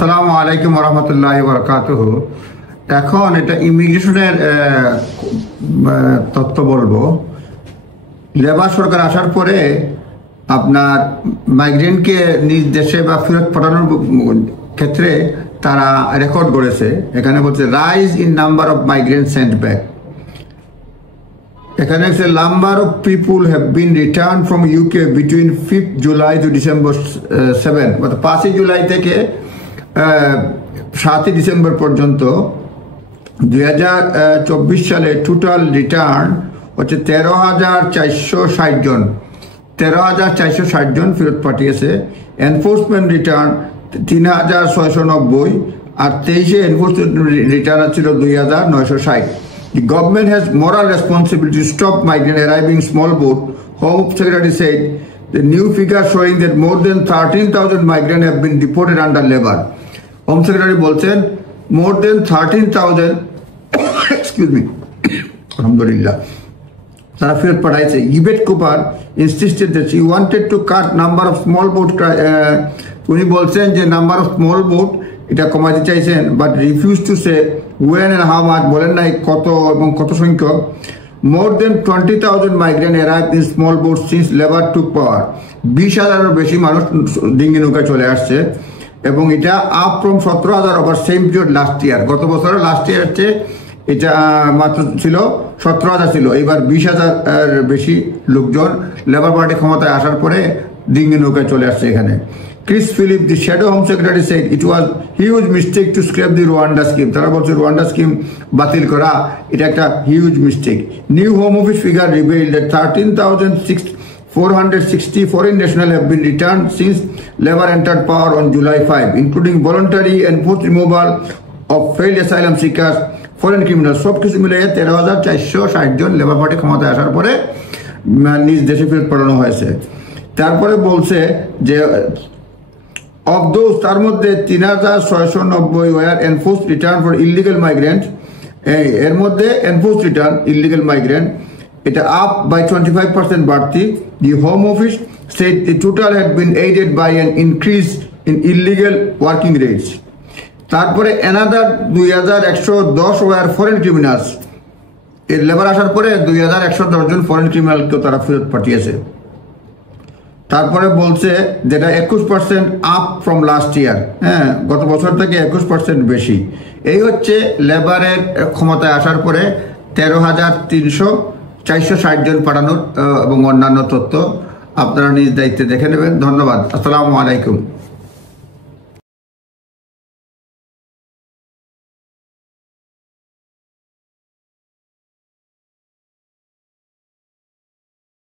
আসসালামু আলাইকুম রহমতুল্লাহ বরকাতুহু। এখন এটা ইমিগ্রেশনের তথ্য বলবো। লেবার সরকার আসার পরে আপনার মাইগ্রেন্টকে নিজ দেশে বা ফেরত পাঠানোর ক্ষেত্রে তারা রেকর্ড করেছে। এখানে বলছে rise in number of migrant sent back. এখানে হচ্ছে number of people have been return from UK between 5 July to December 7, অর্থাৎ 5 জুলাই থেকে 7 ডিসেম্বর পর্যন্ত 2024 সালে টোটাল রিটার্ন হচ্ছে 13,460 জন। 13,460 জন ফেরত পাঠিয়েছে। এনফোর্সমেন্ট রিটার্ন 3,690 আর 23 এনফোর্সমেন্ট রিটার্ন ছিল 2,960। The government has moral responsibility to stop migrants arriving small boat. Home Secretary said the new figure showing that more than 13,000 migrants have been deported under labor. Home Secretary বলছেন more than 13,000 excuse me alhamdulillah তারা ফেরত পাঠাইছে। ইবেট Cooper insisted that she wanted to cut number of small boat উনি বলছেন যে number of small boat এটা কমাতে চাইছেন, but refuse to say when and how much, বলেন নাই কত এবং কত সংখ্যক। More than 20,000 migrant arrive in small boat since Labour took power. 20,000-এরও বেশি মানুষ ডিঙ্গি নৌকায় চলে আসছে এবং এটা up from 17,000 over same period last year. গত বছর লাস্ট ইয়ার হচ্ছে এটা মাত্র ছিল 17,000 ছিল, এবার 20,000 বেশি লোকজন লেবার পার্টি ক্ষমতায় আসার পরে ডিঙ্গি নৌকায় চলে আসছে এখানে। Chris Philip, the shadow home secretary, said it was huge mistake to scrap the Rwanda scheme. তারা বলছে রুয়ান্ডা স্কিম বাতিল করা এটা একটা huge mistake. New home office figure revealed that 13,460 foreign nationals have been returned since Labour entered power on July 5, including voluntary and forced removal of failed asylum seekers, foreign criminals. সব কিছু মিলে 13,460 জন labour party ক্ষমতায় আসার পরে নিজ দেশে ফেরত পাঠানো হয়েছে। তারপরে বলছে যে of those তার মধ্যে 3,690 were enforced return for illegal migrants। এর মধ্যে enforced return illegal migrant এটা up by 25% বাড়তি। The Home Office said the total had been aided by an increase in illegal working rates। তারপরে another 2,110 were foreign criminals। এর labour আসার পরে 2,110 জন foreign ক্রিমিনালকে তারা ফেরত পাঠিয়েছে। তারপরে বলছে যেটা 21% আপ ফ্রম লাস্ট ইয়ার। হ্যাঁ, গত বছর থেকে 21% বেশি। এই হচ্ছে লেবারের ক্ষমতায় আসার পরে 13,460 জন পাঠানোর এবং অন্যান্য তথ্য আপনারা নিজ দায়িত্বে দেখে নেবেন। ধন্যবাদ। আসসালামু আলাইকুম।